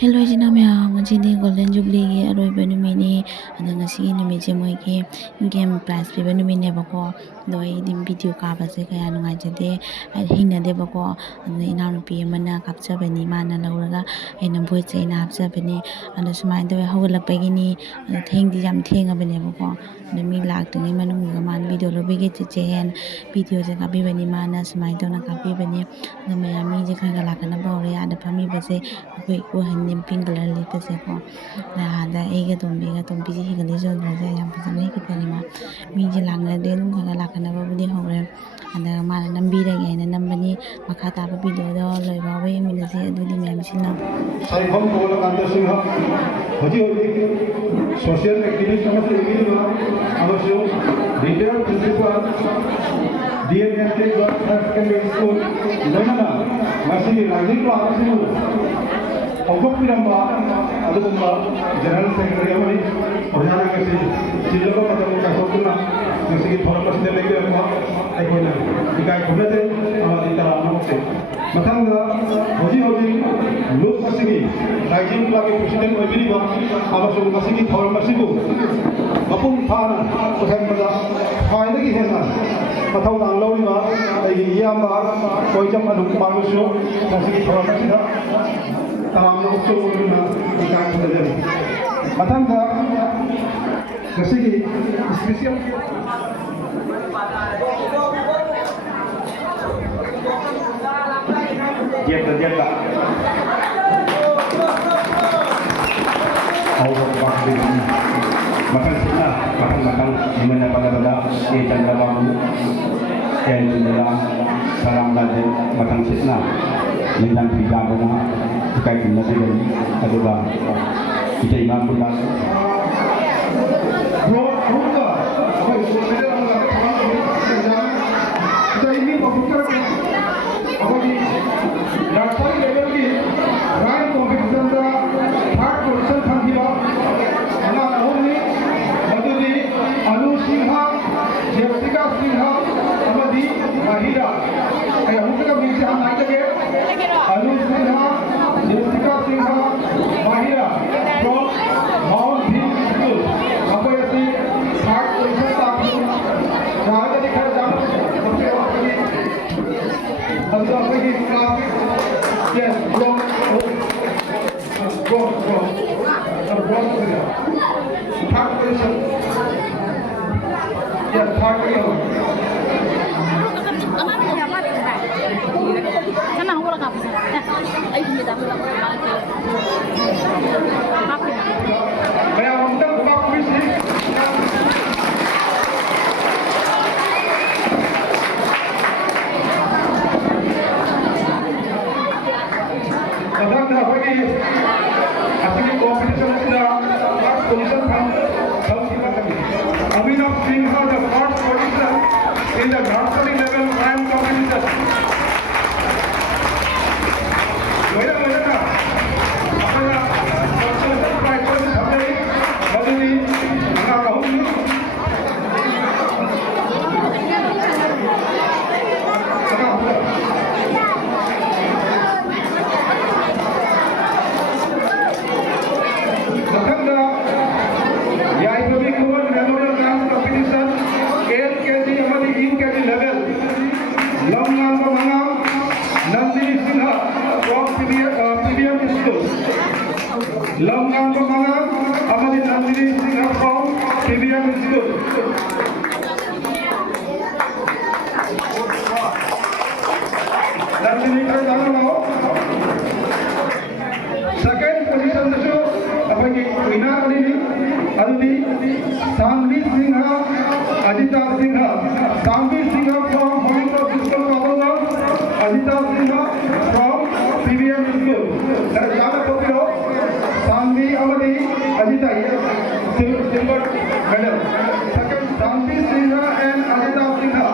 Hello Jina ma'am, ngajini Golden Jubilee gi aroiba numini ada ngasi numije moigi game prize piba numine bako doi dim video kaba se kaya nungai jade hingna de bako inanupi mana kapchabani mana lauraga aina voice aina hapchabani ada sumai doi hawalakpagi ni thengdi jam thengabane bako mi laktingi manunga man video lobige chechen video je kabibani mana sumai dona kabibani namaya mi je khaga lakana bawre ada phami base koi ko hanim pink color le pase ko da ega tombi je higali jo raja yam pajana hikitani ma mi je langna de num khaga lakana babudi hore ada mana nambi ra gaina nambani makha ta ba video do loi ba we mi na je adudi mem sina sai bom ko la kanta sinha hoji social activist समझ लेंगे ना अवश्य retail principal DMK girls higher secondary school लोनाला मसीनी राजिक को अवश्य औगोपिरंबा अदुगुंबा general secretary अमरी प्रधान के जिल्ला का का होकुना मसीनी फॉरमर्स ने लेके रखा एकोना इकाई खुलते हमारी तरह नमस्ते मथंगा होजी लोक मसीनी राइजिंग क्लब के प्रेसिडेंट ओइबिरिबा अवश्य मसीनी फॉरमर्स को मपुंग फाना उठेमदा फाइदगी हेना मथौ दान लौरिबा अई यामा कोइजम अनु मानुसु मसीनी फॉरमर्स दा तमाम उत्सवों इकाई खुलते मथंगा मसीनी special Jaga. Allah Akbar. Makan sila, makan di mana pada dan dalam dan dalam salam lagi makan sila. Minang tidak benar, bukan kita tidak ada bang. Kita imam pun tak. Kita ini komputer. राष्ट्रीय level की राय competition का third position संधिवा अना नहोनी मधुरी अनु सिंहा जेसिका सिंहा अमदी महिरा ये हम का बीच हम नाइट के अनु सिंहा जेसिका सिंहा महिरा फ्रॉम माउंट भी स्कूल अब ऐसे थर्ड पोजीशन का जहां का दिखा जाना सबसे आगे अंदर की class Yes, wrong. Third position. Yes, third position. Sana ako lang kapis. Ay, hindi dami lang. Kaya ang mga kumakapis ni asli competition sila first position from South Africa. Abhinav Singh has the first position in the nursery level crime competition. Where na? Apna first prize ko sabay maduni mga kahuni. Longan Pemangang, Amadin Nandini Singapore, PBM Institute. Nandini ka jangan mau. Second position itu apa ni? Winner ini, Aditi Sanvi Singha, Adita Singha, Sanvi Singha from Honeycomb System Kapoor, Adita Singha from PBM Institute. Dari jangan kopiro. Sanvi Amadi Ajita silver medal. Second Sanvi Singha and Ajita Singha.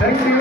Thank you.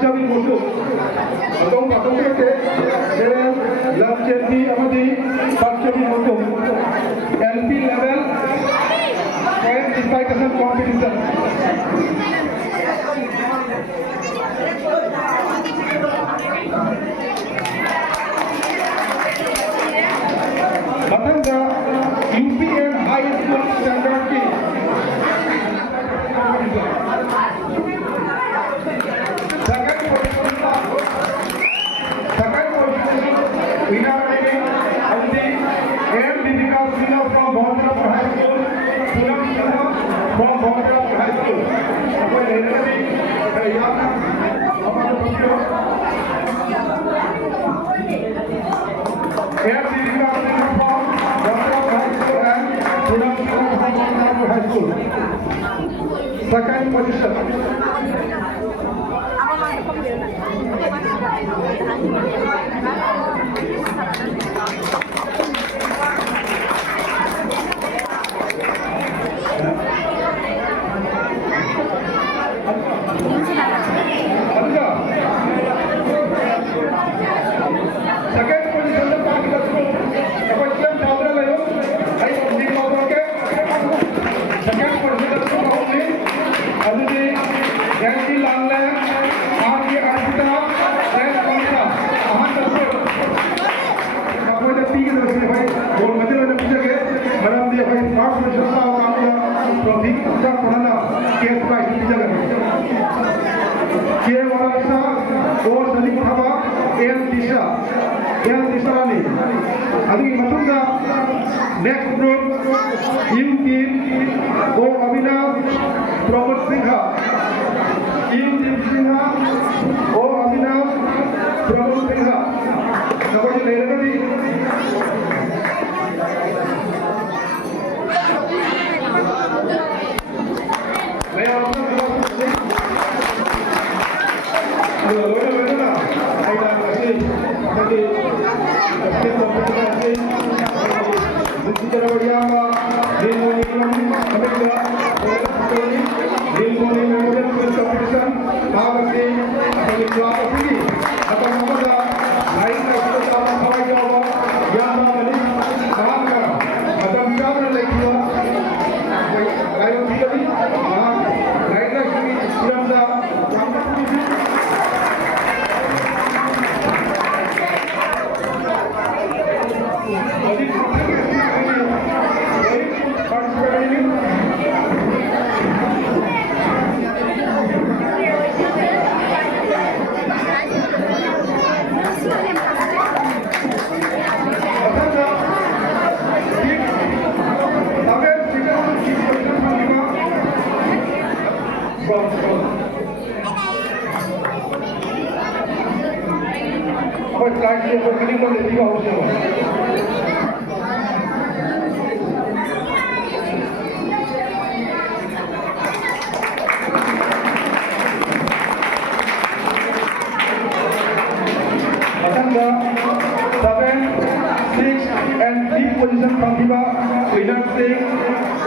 Chavi Mosu. Atong ke General Lamchetti Amadi Chavi Mosu. LP level and discussion competition. Matanga UP and High School Standard की second position winner Aditi and Deepika Sinha from Bhadrapur High School, Sunam Sinha from Bhadrapur High School. कोई लेने नहीं यार हमारे बच्चों and Deepika Sinha from Bhadrapur High School and Sunam Sinha from Bhadrapur High School. Second position. Second position the party was good. Second chawra layo. Ai only chawra ke. Second position the only. Aditi, Yanti Lalla, R.K. Arpita, and Kamsa. Ahan Tasur. आपको जब P के तरफ से भाई और मध्य में पूछा गया मैडम दिया भाई पांच मिनट का आपका ट्रॉफी का पढ़ाना केस प्राइस पूछा गया के वाला और सलीम खाबा एल दिशा रानी अभी मतुंगा नेक्स्ट ग्रुप टीम ओ अभिनव प्रमोद सिंहा टीम सिंहा ओ अभिनव प्रमोद सिंहा सबको ले रहे भी मैं आपको position Pratibha winner Singh,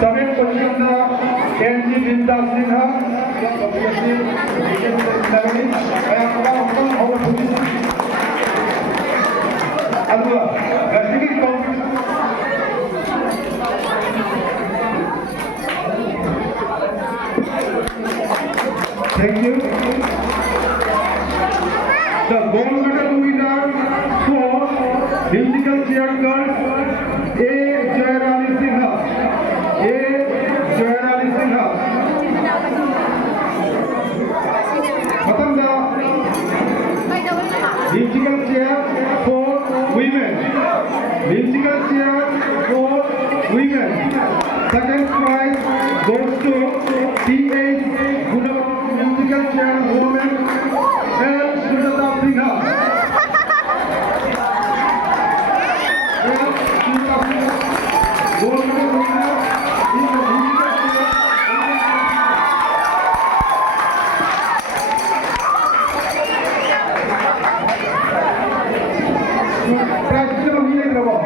7th position the NG Vinda Sinha, obviously I am from our position. Alwa, singing competition. Thank you. The gold medal winner for musical chair girls A. Jayarani Sinha. A. Jayarani Sinha. Matanga musical chair for women. Musical chair for women. Second prize goes to T.H. Gunawat musical chair woman L. Sunata Sinha. Gold medal winner in the musical chair. Practice of healing rubber.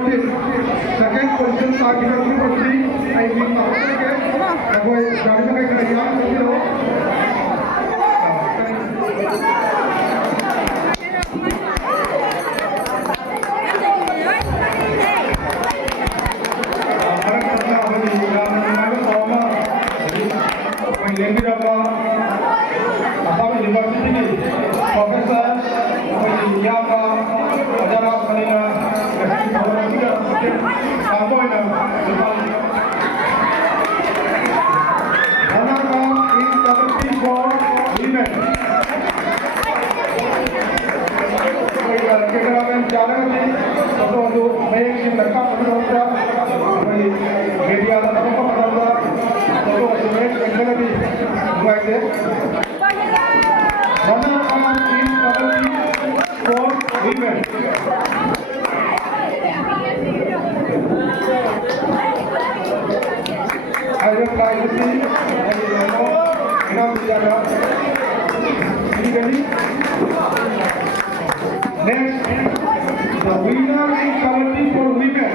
notice second position targeted to I mean avoid गाड़ी में कहीं नहीं I will try to see next, the winner in Kabaddi for women,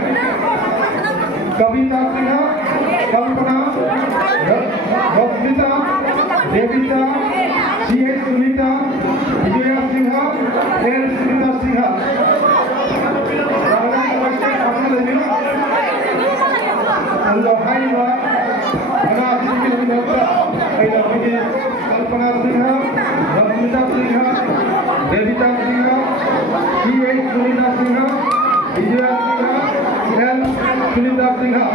Kavita Singha, Kalpana, Rosmita, Devita, C.H. Sunita, Vijaya Singha, and Sunita Singha. Allah Haiwa, Ana Singha Vinata, Aida Vijay, Kalpana Singha, Rosmita Singha, Devita Singha, C.H. Sunita Singha, Vijaya Singha, and Sunita Singha.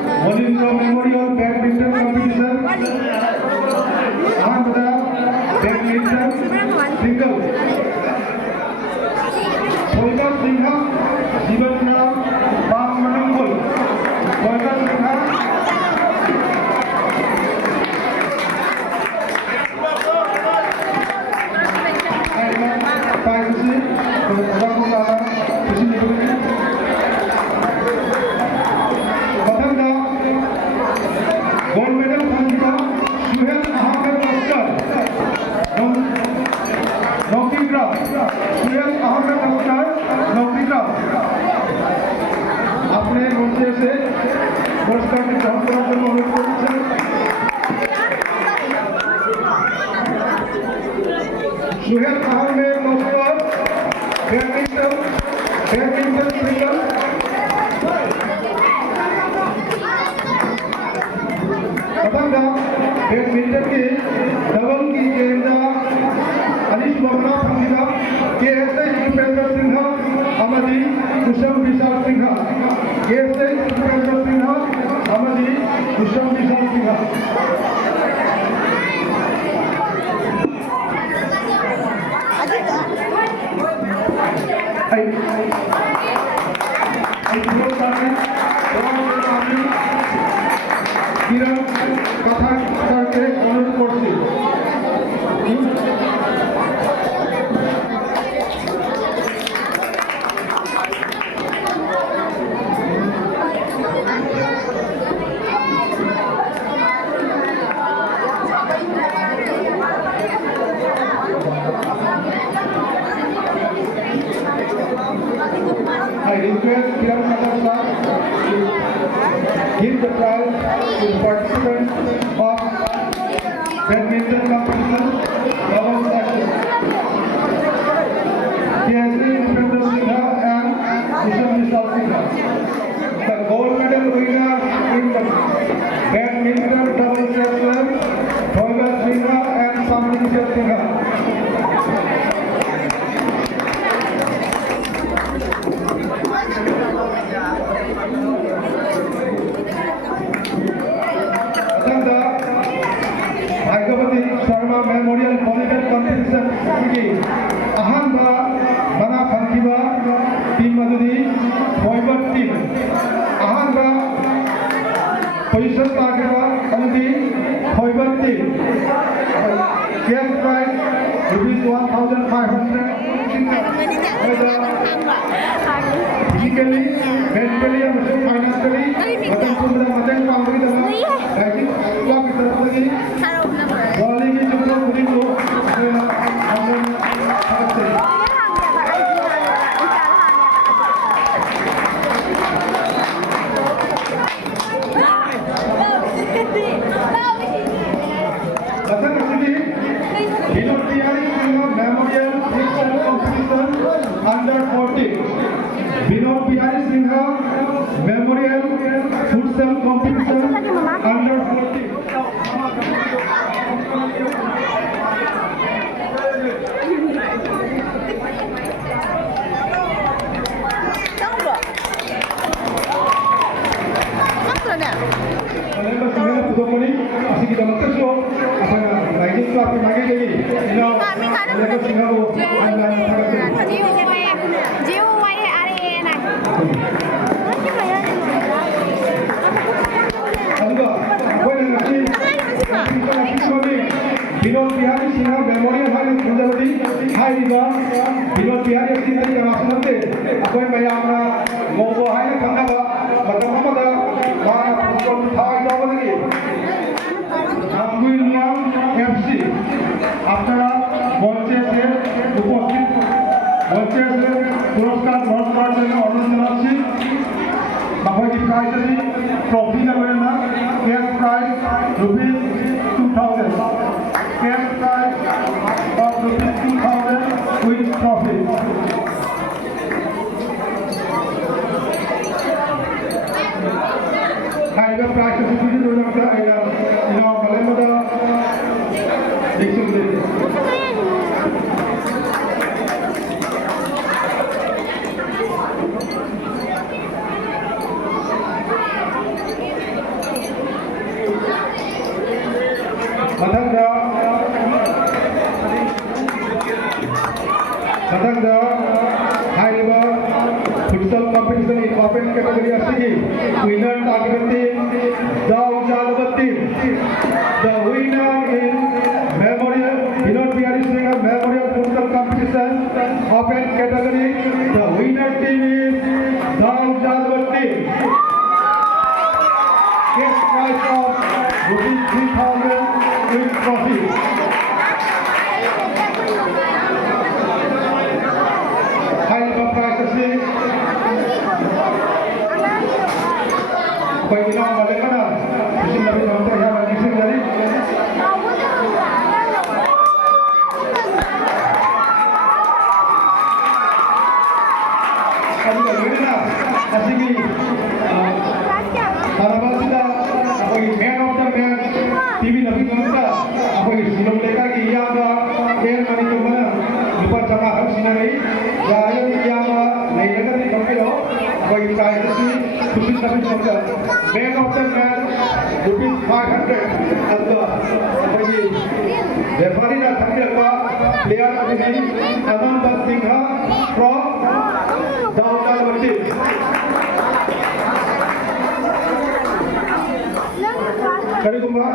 Memorial Badminton Competition, Badminton Single, Solkar Singha, Jivanna Bangmanangol, Solkar Singha, gold medal Sanjita, Suhail Ahmed Akhtar, Naukri Suhail Ahmed Akhtar, Naukri अपने मुझसे से पुरस्कार की ग्रहण करने में अनुरोध करते हैं। सुहेल अहमद अख्तर, बैडमिंटन सिंगल, पतंगा बैडमिंटन के डबल की गेंदा अनिश बमना संगीता केएसए सुपेंद्र सिन्हा अमदी कुशल विशाल सिन्हा केएसए सुपेंद्र सिन्हा अमदी कुशल विशाल सिन्हा किरण कथा करके अनुरोध करছি I request Kiran Khattar to give the prize to the participants of badminton competition double section. KSC Upendra Singha and Kushal Vishal Singha. The gold medal winner in the badminton double section, Bhoiga Singha and Samriti Singha. ꯃꯁꯤꯒꯤ ꯑꯍꯥꯟꯕ ꯃꯅꯥ ꯐꯪꯈꯤꯕ team ꯑꯗꯨꯗꯤ ꯊꯣꯏꯕ team ꯑꯍꯥꯟꯕ position ꯇꯥꯈꯤꯕ ꯑꯗꯨꯗꯤ ꯊꯣꯏꯕ team cash prize ₹1,500 physically, mentally, and financially matang pumda matang pambagi dama dai club तरफ लगी वाली की जो पूरी को हमने समझते Under 40, Vinod Bihari Singha Memorial Futsal Competition Under 40. Kalau kita punya putih ni, asal kita makan so, apa lagi tu apa lagi lagi, ini, kita Singha lo, anda Vinod Bihari Singha Memorial High Punjabadi High River Vinod Bihari Singha di Kamasunate aku yang bayar ngobo high kangaba macam apa dah mana pun thai jawab lagi Ambilnya FC আপনারা মঞ্চে এসে উপস্থিত মঞ্চে এসে পুরস্কার গ্রহণ করার জন্য অনুরোধ জানাচ্ছি বাবাজি প্রাইজ আছে ট্রফি নেবেন না cash prize ₹2,000 cash prize of ₹2,000 with trophy. Higher prize is Madangda high level futsal competition in open category asigi winner target team Dao Jalbat team. The winner in Memorial Vinod Bihari Singha Memorial Futsal Competition open category. The winner team is Dao Jalbat team. Cash prize of ₹3,000 with trophy. Bagi nama balik mana? Mesti nabi contoh yang bagi sini jadi. Kami dah beri na. Asigi. Tanaman sudah. Apa ini man of the match? TV nabi contoh. Apa ini film mereka ki yang air mani tu mana? Lupa jangan harus sini ni. Jaya ni yang naik negara ni kami lo. Apa ini kaya tu? Khusus nabi contoh. Man of the match, ₹500. Bagi referee dah terakhir player ini Anand Singha from Dao Jalbat team. Kari kumba.